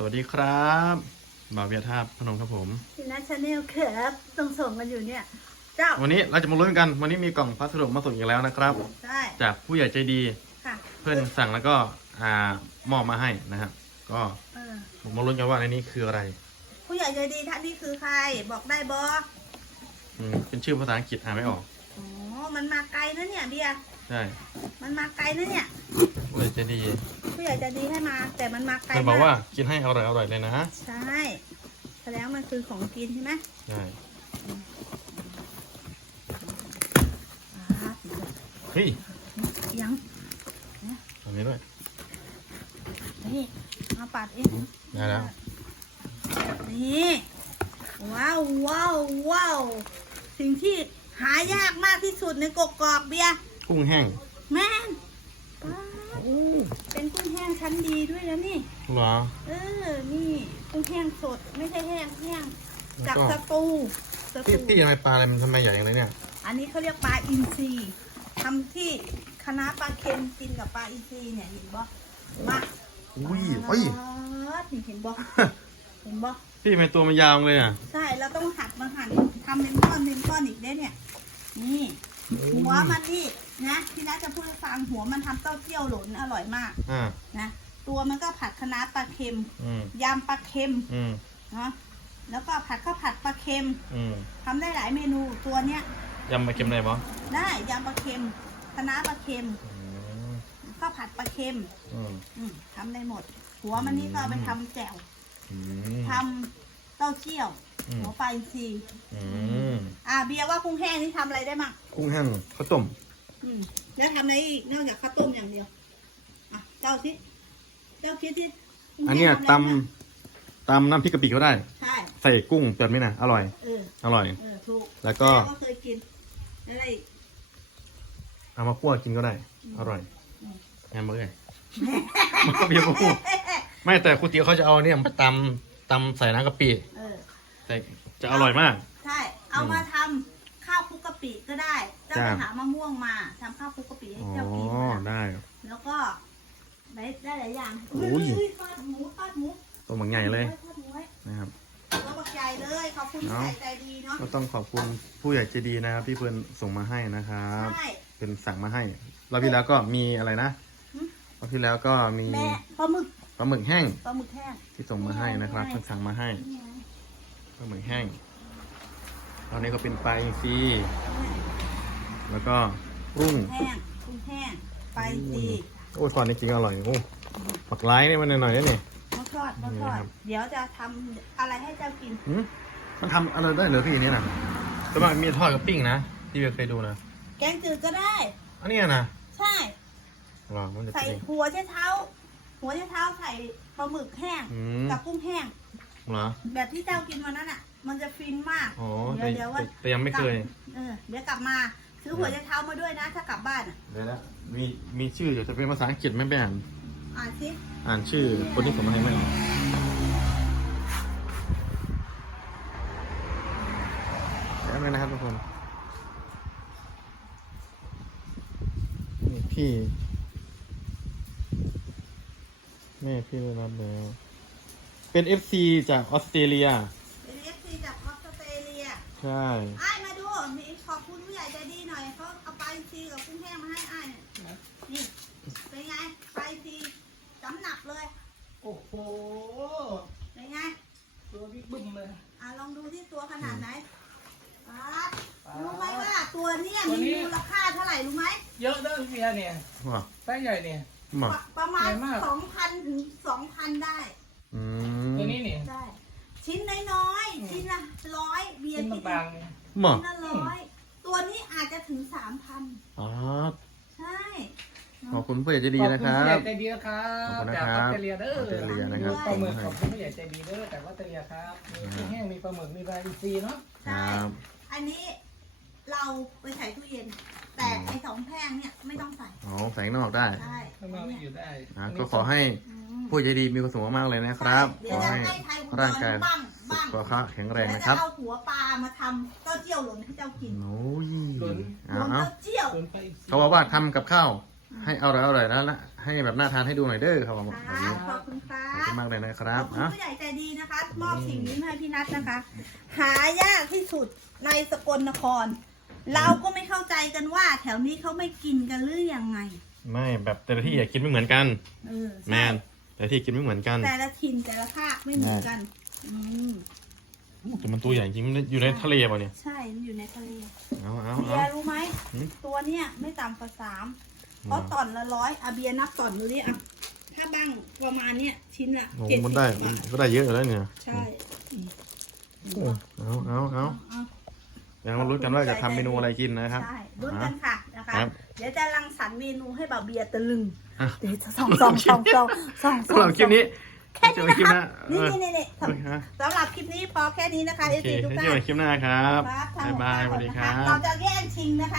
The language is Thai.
สวัสดีครับบ่าวเบียร์ท่าพนมครับผม ทีนัทชาแนลครับต้องส่งกันอยู่เนี่ย เจ้าวันนี้เราจะมาลุ้นกัน วันนี้มีกล่องพัสดุมาส่งอีกแล้วนะครับ ใช่จากผู้ใหญ่ใจดีค่ะ เพื่อนสั่งแล้วก็อ่ามอบมาให้นะครับ ก็เออ ผมมาลุ้นกันว่าในนี้คืออะไรผู้ใหญ่ใจดีท่านนี้คือใคร บอกได้บออืมเป็นชื่อภาษาอังกฤษอ่านไม่ออก อ๋อ มันมาไกลนะเนี่ยเบียร์ ใช่ มันมาไกลนะเนี่ย ผู้ใหญ่ใจดีผู้ใหญ่ใจดีให้มา แต่มันมาไกลเพื่อนบอกมาว่ากกินให้อร่อยอร่อยเลยนะใช่แสดงว่ามันคือของกินใช่ไหมใช่อ่าเฮ้ยยังอันนี้ด้วยนี่มาปัดเองได้แล้วนี่ว้าวว้าวว้าวสิ่งที่หายากมากที่สุดในกกอกเบียร์กุ้งแห้งแม่นป๊าด เป็นกุ้งแห้งชั้นดีด้วยนะนี่ เหรอ เออ นี่กุ้งแห้งสดไม่ใช่แห้งแห้งแล้วจากก็ สตูสพี่ตูพี่ยังไงปลาอะไรมันทำไมใหญ่อย่างไรเนี่ย อันนี้เขาเรียกปลาอินทรีทำที่คณะน้าปลาเค็มกินกับปลาอินทรีเนี่ยเห็นบ่มาอุ้ยเฮ้ยป๊าดนี่เห็นบ่เห็นบ่พี่ทำไมตัวมันยาวเลยอะ ใช่เราต้องหักมาหั่นทำเป็นก้อนเป็นก้อนอีกได้เนี่ย นี่ หัวมันนี่ นะที่น้าจะพูดให้ฟังหัวมันทำเต้าเจี้ยวหลนอร่อยมากอ่านะตัวมันก็ผัดคะน้าปลาเค็มอืมยำปลาเค็มอืมเนาะแล้วก็ผัดข้าวผัดปลาเค็มอืมทำได้หลายเมนูตัวเนี้ยยำมาเค็มอะไรบอได้ยำปลาเค็มคะน้าปลาเค็มอืมข้าวผัดปลาเค็มอืมอืมทำได้หมด หัวมันนี่ก็เอาไปทำแจ่วอืมทำเต้าเจี้ยวอืมหัวปลาอินทรีอืมอ่าเบียร์ว่ากุ้งแห้งนี่ทำอะไรได้มั่งกุ้งแห้งข้าวต้ม อืมแล้วทำอะไรอีกนอกจากข้าวต้มอย่างเดียว อะเจ้าสิเจ้าคิดสิอันเนี้ยทำอะไรตำตำน้ำพริกกะปิก็ได้ ใช่ใส่กุ้งแบบนี้นะอร่อย เอออร่อย เออถูกแล้วก็ม่ก็เคยกินอะไรอีก เอามาคั่วกินก็ได้อืมอร่อยอืมแฮมเบอร์เกอร์ มันก็เบียร์พูดไม่แต่คุณติ๋วเขาจะเอาเนี่ยมาตำตำใส่น้ำกะปิเออ ใส่จะอร่อยมาก ใช่ เอามาทำข้าวคลุกกะปิก็ได้ เจ้าจ้าไปหามะม่วงมาทำข้าวคลุกกะปิให้อ๋อเจ้ากินนะได้ แล้วก็ได้ได้หลายอย่างโอ้ยเฮ้ทอดหมูทอดหมูตัวมันใหญ่เลยทอดหมูไว้นะครับ ตัวบักใหญ่เลยขอบคุณเนาะใหญ่ใจดีเนาะก็ต้องขอบคุณผู้ใหญ่ใจดีนะครับที่เพื่อนส่งมาให้นะครับ ใช่ เป็นสั่งมาให้รอบที่แล้วก็มีอะไรนะหึรอบที่แล้วก็มีแม่ปลาหมึกปลาหมึกแห้งปลาหมึกแห้ง ที่ส่งมาให้นะครับนี่ไงเพิ่งสั่งมาให้นี่ไงปลาหมึกแห้งตอนนี้ก็เป็นปลาอินทรี แล้วก็กุ้งแห้งกุ้งแห้งไปซีโอ้ยทอดนี่จริงอร่อยโอ้ปักไลท์นี่มันหน่อยๆนี่นี่มาทอดมาทอนี่ดครับเดี๋ยวจะทำอะไรให้เจ้ากิน หืมมันทำอะไรได้เหรอพี่อันนี้นะแต่ว่ามีทอดกับปิ้งนะที่เราเคยดูนะแกงจืดก็ได้ อันเนี้ยนะใช่หรอมันจะใส่เป็นหัวใช้เท้า หัวใช้เท้าใส่ปลาหมึกแห้งอืม กับกุ้งแห้ง เหรอแบบที่เจ้ากินวันนั้นอะ มันจะฟินมาก อ๋อเดี๋แต่ยวเดี๋ยวว่าแต่แต่ยังไม่เคย เออเดี๋ยวกลับมา ซื้อหัวใช้เท้ามาด้วยนะ ถ้ากลับบ้านอะเดี๋ยวนะมีมีชื่ออยู่แต่เป็นภาษาอังกฤษไม่ไปอ่านอ่านสิอ่านชื่อคนที่ส่งมาให้ไม่ออกแล้วเลยนะครับทุกคนนี่พี่ แม่พี่ได้รับแล้ว เป็น FC จากออสเตรเลีย เป็นเอฟซีจากออสเตรเลีย ใช่ ไอ้ายมาดูมี ขอบคุณผู้ใหญ่ใจดีหน่อยเขาเอาปลาอินทรีกับกุ้งแห้งมาให้ไอ้ายเนี่ยนี่เป็นไงปลาอินทรีจำหนักเลย โอ้โห เป็นไง ตัวบิ๊กบึ้มเลยอะลองดูที่ตัวขนาดไหนปั๊บรู้ไหมว่าตัวเนี้ยมีมูลค่าเท่าไหร่รู้ไหมเยอะเด้อเมียเนี่ยว้าไส้ใหญ่เนี่ย หมาประมาณใหญ่มาก สองพันถึงสองพันได้ อืตัวมนี้เนี่ยใช่ชิ้นน้อยๆชิ้นละร้อยเบียชิ้ร์นชิ้นบางๆเนี่ย หมาละร้อย ตัวนี้อาจจะถึงสามพันอ๋อ ใช่ขอบคุณผู้ใหญ่ใจดีนะครัขอบบณผู้ใหญ่ใจดีนะครัขอบบคุณนะจากคอรัอบสเตรเลียเด้อออสเตรเลียนะครับ ปลาหมึกขอบคุณผู้ใหญ่ใจดีเด้อจากออสเตรเลียครับมีกุ้งแห้งมีปลาหมึกมีปลาอินทรีเนาะคใช่รับ อันนี้เราไปใส่ตู้เย็น แต่ไอ้สองแพงเนี่ยไม่ต้องใส่อ๋อแสงนอกได้ใช่ข้างนอกอยู่ได้นะก็ขอให้อืมผู้ใจดีมีความสุขมากๆเลยนะครับ เดี๋ขยวอจะให้ให้ไทยอุดร่างรกาย บ้าง บ้างสุขภาพแข็งแรงแล้วนะคจะรับเอาหัวปลามาทำเต้าเจี้ยวหล่นให้เจ้ากินโอ้ยหเอาล่นเอาเต้าเจี้ยวส่วนปลาอินทรีเขาบอกว่าทำกับข้าวให้เอาอร่อยอร่อยแล้วละให้แบบน่าทานให้ดูหน่อยเด้อครับผมครับขอบคุณครัขอบคุบณมากเลยนะคขรัอบบคุณเอ้าผู้ใหญ่ใจดีนะคะ มอบสิ่งนี้มาให้พี่นัทนะคะ หายากที่สุดในสกลนคร เราก็ไม่เข้าใจกันว่า แถวนี้เขาไม่กินกันหรือยังไง ไม่แบบแต่ละที่อยากกินไม่เหมือนกัน เออแมใช่นแต่ละที่กินไม่เหมือนกัน แต่ละถิ่นแต่ละภาคไม่เหมือนกัน อืมแต่มันตัวใหญ่จริงมันอยู่ในทะเลป่ะเนี่ย ใช่มันอยู่ในทะเลเอาเอาเบีเอายร์รู้ไหม หืม ตัวเนี้ยไม่ต่ำกว่าสามเพราะต่อนละร้อยอาเบียร์นับต่อนดูดิอะถ้าบ้างประมาณเนี้ยชิ้นละโอ้เจ็ดมันสิบได้บาทมันก็ได้เยอะอยู่แล้วเนี่ยใช่โอ้เอาเอาเอาเอาเดี๋ยวมาลุ้นกันว่าจะทำเมนูอะไรกินนะครับ ใช่รุ่นกันค่ะนะคะครับเดี๋ยวจะรังสรรค์เมนูให้บ่าวเบียร์ตะลึงอะ เดี๋ยวจะส่องส่องส่องส่องส่องสำหรับคลิปนี้ แค่นี้นะเจอกันคลิปหคะน้านี่เออนี่นี่โอเคฮะสำหรับคลิปนี้พอแค่นี้นะคะเอโอเคซีทุกเจท่าอนกันคลิปหน้าครับ ครับบ๊ายบายสวัสดีครัเราบ จะแย่งชิงนะคะ